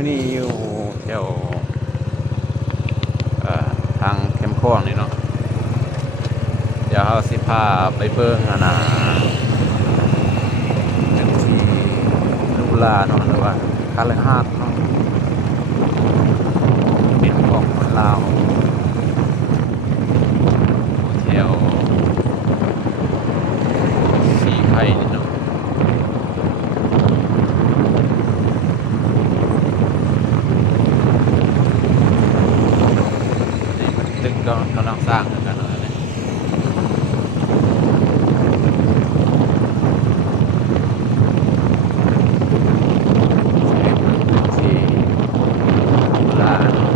มื้อนี้อยู่แถวทางเข้มข้นนี่เนาะเดี๋ยวเราสิพาไปเบิ่งเป็นที่ลูลาเนาะหรือว่าคาเลฮาดเนาะเป็นของคนลาวแถวสีไผ่นี่เนาะนี่มันตึกก็กำลังสร้างกันเนาะนี่ที่ลูลาเนาะ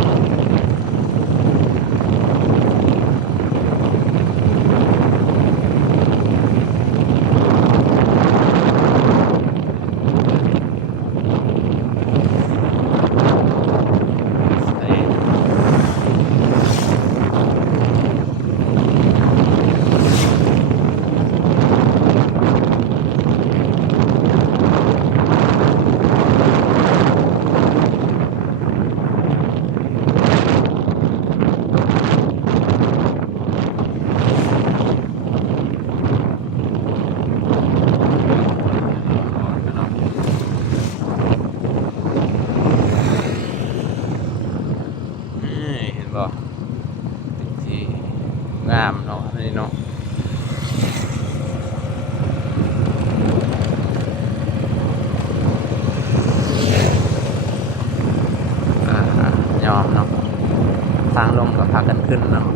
นี่เนาะเห็นบ่เป็นที่งามเนาะอันนี้เนาะ ยอมเนาะทางลงก็พากันขึ้นเนาะ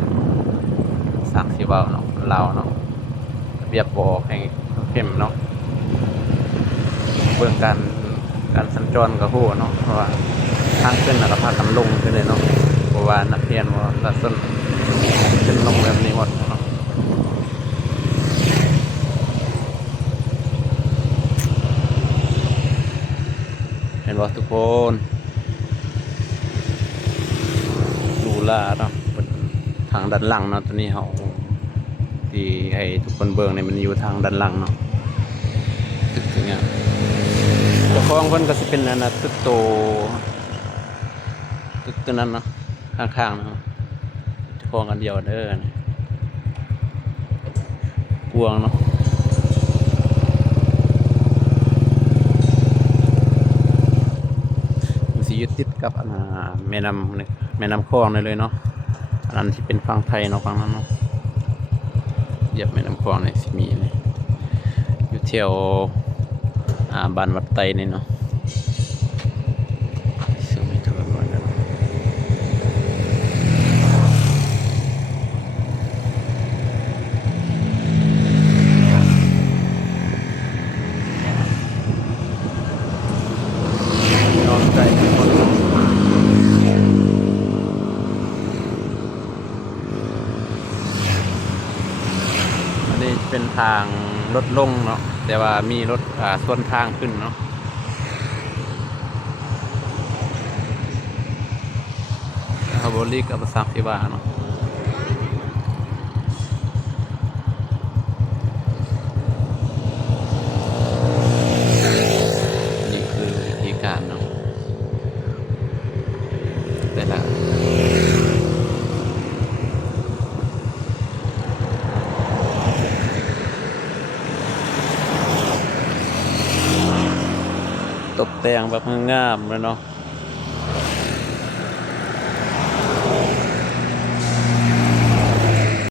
สั่งสิเว้าเนาะเราเนาะระเบียบบอกให้เข้มเนาะเบิ่งการสัญจรก็ฮู้เนาะเพราะว่าทางขึ้นน่ะก็พากันลงขึ้นเลยเนาะเพราะว่านักเรียนว่าละส้นขึ้นลงแบบนี้หมดเนาะเห็นบ่ทุกคนดูลาเนาะเป็นทางด้านหลังเนาะตัวนี้เฮาที่ให้ทุกคนเบิ่งเนี่ยมันอยู่ทางด้านหลังเนาะตึกตรงเนี้ยเจ้าของเพิ่นก็สิเป็นอันน่ะตึกโตตึกตัวนั้นเนาะข้างๆเนาะเจ้าของกันเดียวเด้อนี่กวางเนาะมันสิอยู่ติดกับแม่น้ำนี่แม่น้ำคลองนี่เลยเนาะอันนั้นที่เป็นฝั่งไทยเนาะฝั่งนั้นเนาะเหยียบแม่น้ำคลองนี่สิมีนี่อยู่แถวบ้านวัดไตนี่เนาะซึ่งมีถนนวันนั้นยอมใจทุกคนเนาะอันนี้เป็นทางรถลงเนาะแต่ว่ามีรถส่วนทางขึ้นเนาะคาร์บอลิกอัปสักที่ว่าเนาะนี่คือวิธีการเนาะแต่ละตกแต่งแบบงามๆเลยเนาะ